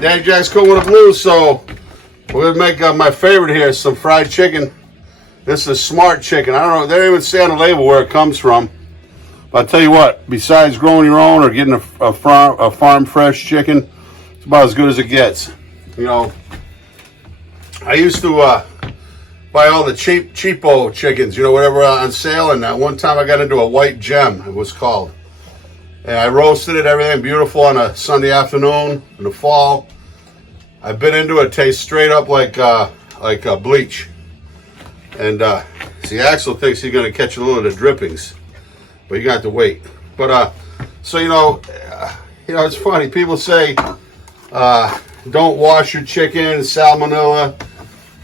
Alright, Daddy Jack's cooking with the blues, so we're gonna make my favorite here, some fried chicken. This is smart chicken. I don't know, they don't even say on the label where it comes from. But I'll tell you what, besides growing your own or getting a farm fresh chicken, it's about as good as it gets. You know, I used to buy all the cheapo chickens, you know, whatever on sale, and one time I got into a white gem, it was called. And I roasted it, everything beautiful on a Sunday afternoon in the fall. I bit into it, tastes straight up like bleach. And see, Axel thinks he's gonna catch a little of the drippings, but you got to wait. But so you know, it's funny. People say don't wash your chicken, salmonella.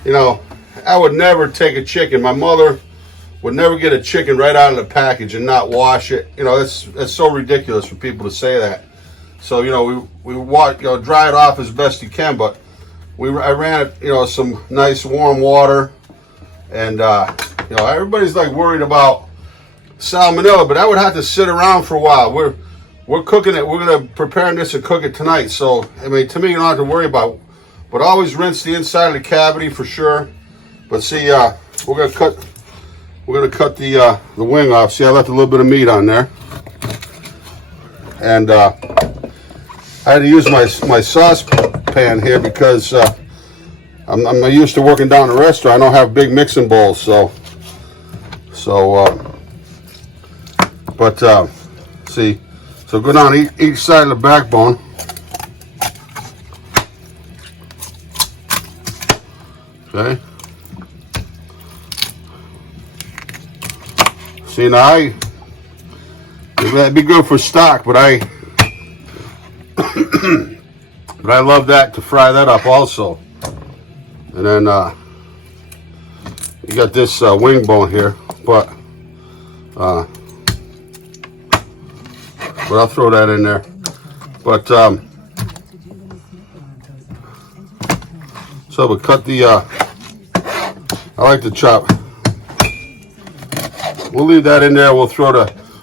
You know, I would never take a chicken. My mother would never get a chicken right out of the package and not wash it. You know, that's so ridiculous for people to say that. So you know, we wash, dry it off as best you can. But I ran it, some nice warm water, and everybody's like worried about salmonella, but that would have to sit around for a while. We're cooking it. We're gonna prepare this and cook it tonight. So I mean, to me, you don't have to worry about it. But always rinse the inside of the cavity for sure. But see, we're gonna cut the wing off. See, I left a little bit of meat on there, and I had to use my saucepan here because I'm used to working down at a restaurant. I don't have big mixing bowls, see, so go down each side of the backbone. Okay. See, now that'd be good for stock, but I love that to fry that up also. And then you got this wing bone here, but I'll throw that in there. But so we cut the. I like to chop. We'll leave that in there. We'll throw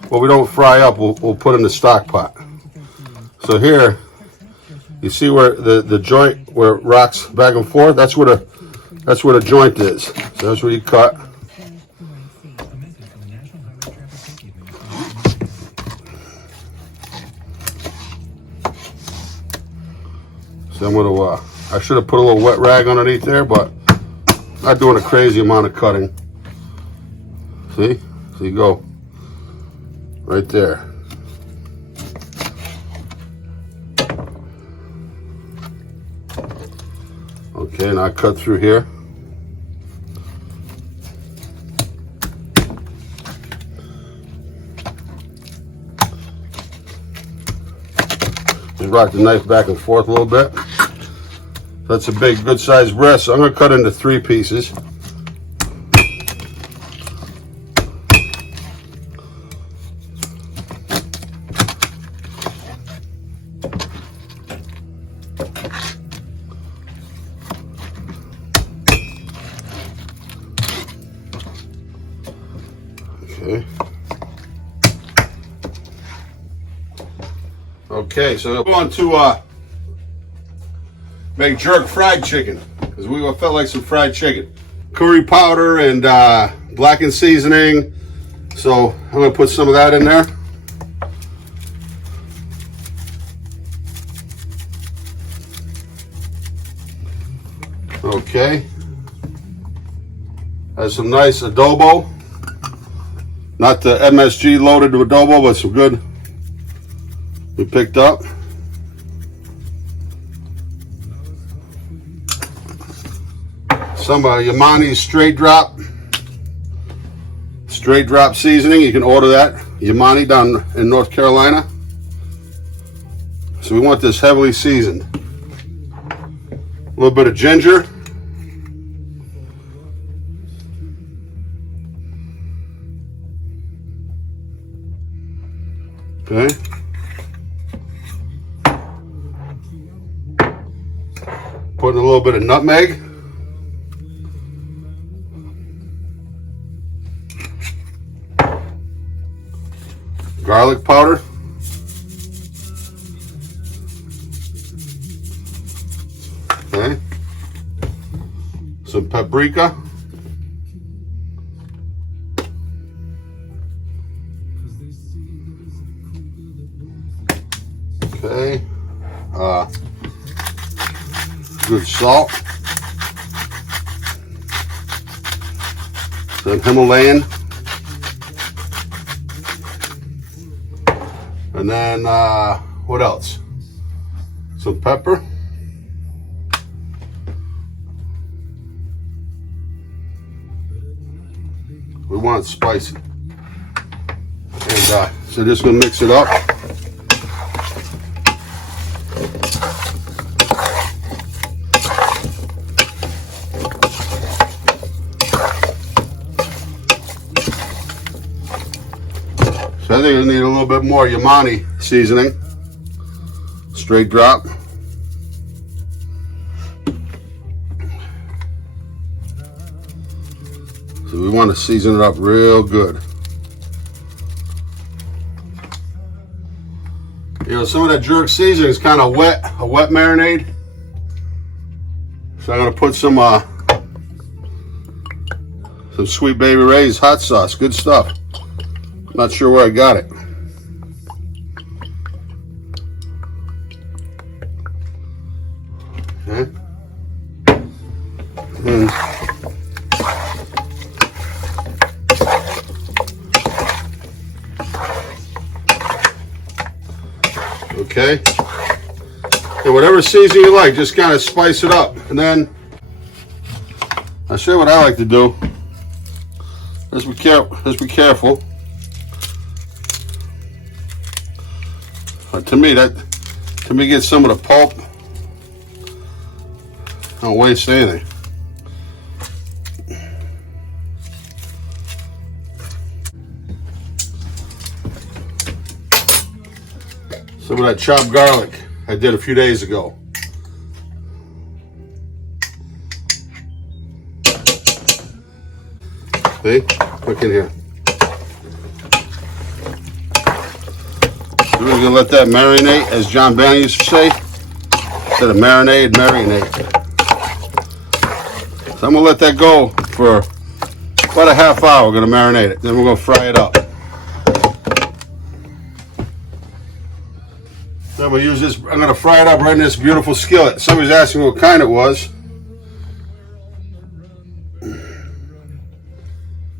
what we don't fry up. We'll put in the stock pot. So here, you see where the joint where it rocks back and forth. That's where the joint is. So that's where you cut. So I'm gonna. I should have put a little wet rag underneath there, but not doing a crazy amount of cutting. See? So you go right there. Okay, now I cut through here. Just rock the knife back and forth a little bit. That's a big, good sized breast. So I'm going to cut into 3 pieces. Okay, so we're going to make jerk fried chicken because we felt like some fried chicken. Curry powder and blackened seasoning. So I'm going to put some of that in there. Okay. Has some nice adobo. Not the MSG loaded adobo, but some good we picked up. Some Yamani's straight drop seasoning. You can order that. Yamani down in North Carolina. So we want this heavily seasoned. A little bit of ginger. Okay. Putting a little bit of nutmeg. Garlic powder. paprika. Okay. Good salt. Some Himalayan. And then, what else? Some pepper. We want it spicy. And so just gonna mix it up. So I think we need a little bit more Yamani seasoning. Straight drop. So we want to season it up real good. You know, some of that jerk seasoning is kind of wet, a wet marinade. So I'm going to put some Sweet Baby Ray's hot sauce. Good stuff. Not sure where I got it. Okay. And okay. And whatever seasoning you like, just kind of spice it up. And then I'll show you what I like to do. Just be careful. But to me, get some of the pulp. Don't waste anything. Some of that chopped garlic I did a few days ago. See? Look in here. We're gonna let that marinate, as John Bannon used to say. Instead of marinate, marinate. So I'm gonna let that go for about a half hour. We're gonna marinate it. Then we're gonna fry it up. Then I'm gonna use this. I'm gonna fry it up right in this beautiful skillet. Somebody's asking what kind it was.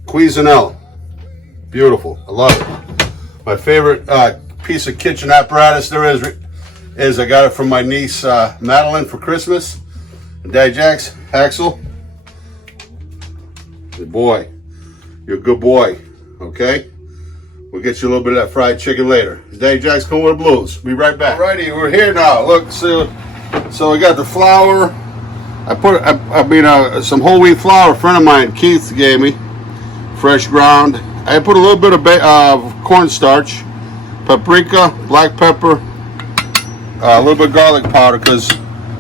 Cuisinelle. Beautiful. I love it. My favorite piece of kitchen apparatus there is I got it from my niece Madeline for Christmas. And Daddy Jax, Axel. Good boy. You're a good boy. Okay? We'll get you a little bit of that fried chicken later. Daddy Jax, come with the blues. Be right back. Alrighty, we're here now. Look, so we got the flour. I put some whole wheat flour. A friend of mine, Keith, gave me. Fresh ground. I put a little bit of cornstarch, paprika, black pepper, a little bit of garlic powder, because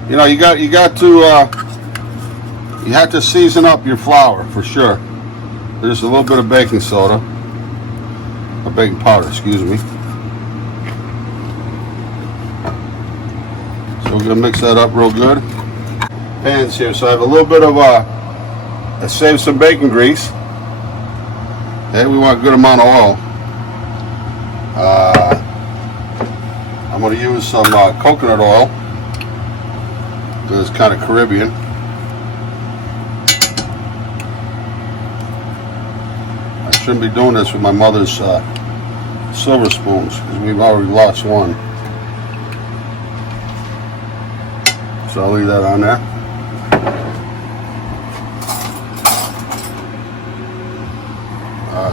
you know you have to season up your flour for sure. There's a little bit of baking soda, or baking powder, excuse me. So we're gonna mix that up real good. Pans here, so I have a little bit of I saved some bacon grease. Okay, we want a good amount of oil. I'm going to use some coconut oil. This is kind of Caribbean. I shouldn't be doing this with my mother's silver spoons because we've already lost one. So I'll leave that on there.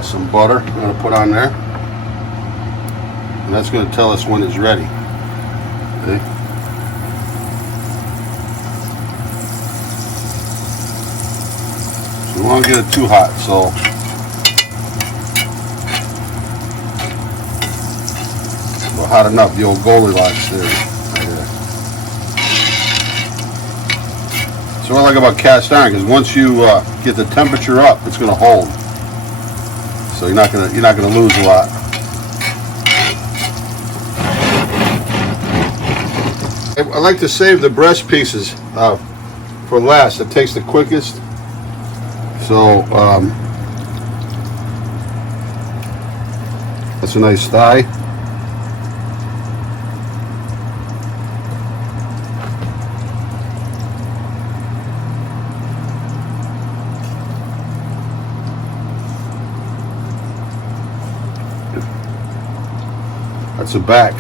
Some butter I'm going to put on there, and that's going to tell us when it's ready. Okay. So we want to get it too hot, so well, hot enough, the old Goldilocks theory. Right there. So what I like about cast iron, because once you get the temperature up, it's going to hold. So you're not gonna lose a lot. I like to save the breast pieces for last. It takes the quickest. So that's a nice thigh. That's a back.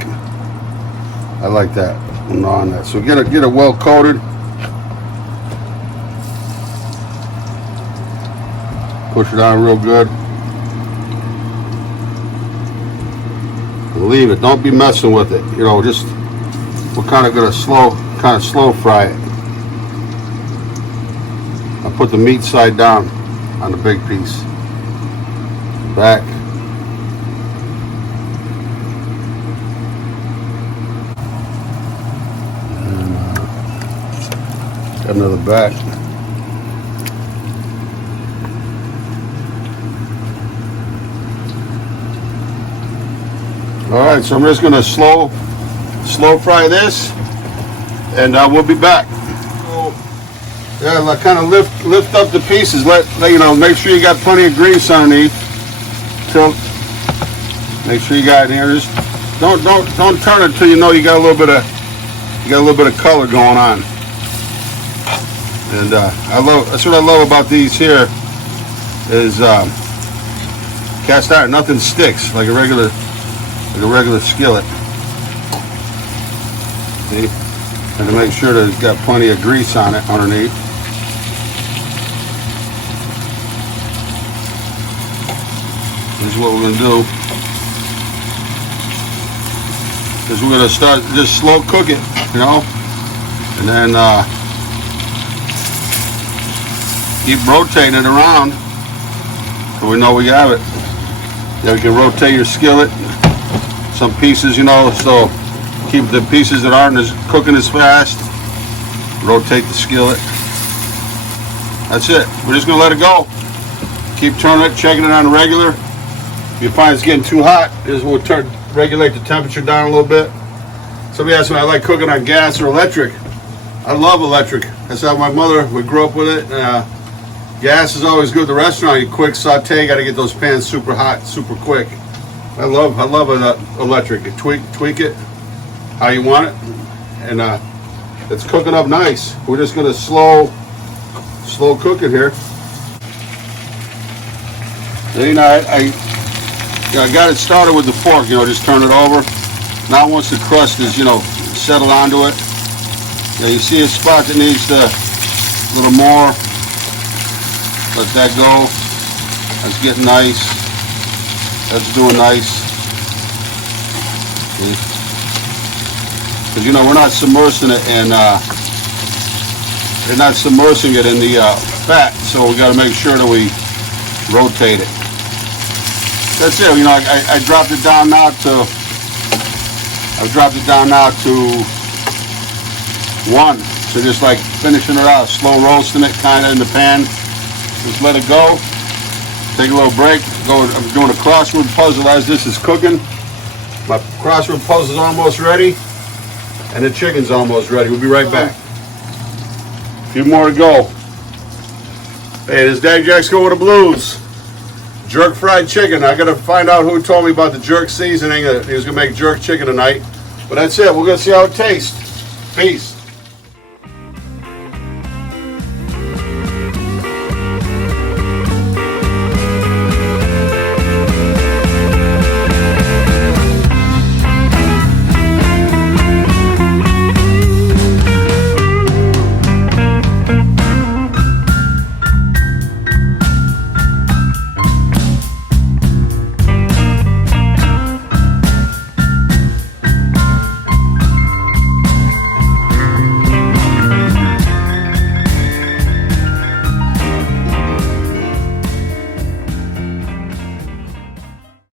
I like that on that. So get it well coated. Push it on real good. And leave it. Don't be messing with it. You know, just we're kind of gonna slow fry it. I put the meat side down on the big piece. Back. Got another back. All right, so I'm just gonna slow fry this, and we'll be back. So, yeah, like kind of lift up the pieces. Let you know. Make sure you got plenty of grease underneath. Make sure you got it here. Just don't turn it till you know you got a little bit of color going on. And that's what I love about these here is cast iron. Nothing sticks like a regular skillet. See? And to make sure that it's got plenty of grease on it underneath. This is what we're going to do. Is we're going to start just slow cook it, you know, and then keep rotating it around so we know we have it. Yeah, you can rotate your skillet. Some pieces, you know, so keep the pieces that aren't cooking as fast. Rotate the skillet. That's it. We're just gonna let it go. Keep turning it, checking it on the regular. If you find it's getting too hot, we'll regulate the temperature down a little bit. Somebody asked me, I like cooking on gas or electric. I love electric. That's how my mother, we grew up with it. Gas is always good at the restaurant. You quick saute, got to get those pans super hot, super quick. I love an electric. You tweak it how you want it, and it's cooking up nice. We're just gonna slow cook it here. And, you know, I got it started with the fork. You know, just turn it over. Now once the crust is, you know, settled onto it, you know, you see a spot that needs a little more. Let that go. That's getting nice. That's doing nice. Because, you know, we're not submersing it in, they're not submersing it in the fat, so we got to make sure that we rotate it. That's it. You know, I dropped it down now to, one. So just like finishing it out, slow roasting it kind of in the pan. Just let it go. Take a little break. I'm doing a crossword puzzle as this is cooking. My crossword puzzle is almost ready, and the chicken's almost ready. We'll be right back. A few more to go. Hey, this is Dave Jack's Go with the Blues. Jerk fried chicken. I gotta find out who told me about the jerk seasoning. He was gonna make jerk chicken tonight. But that's it. We're gonna see how it tastes. Peace.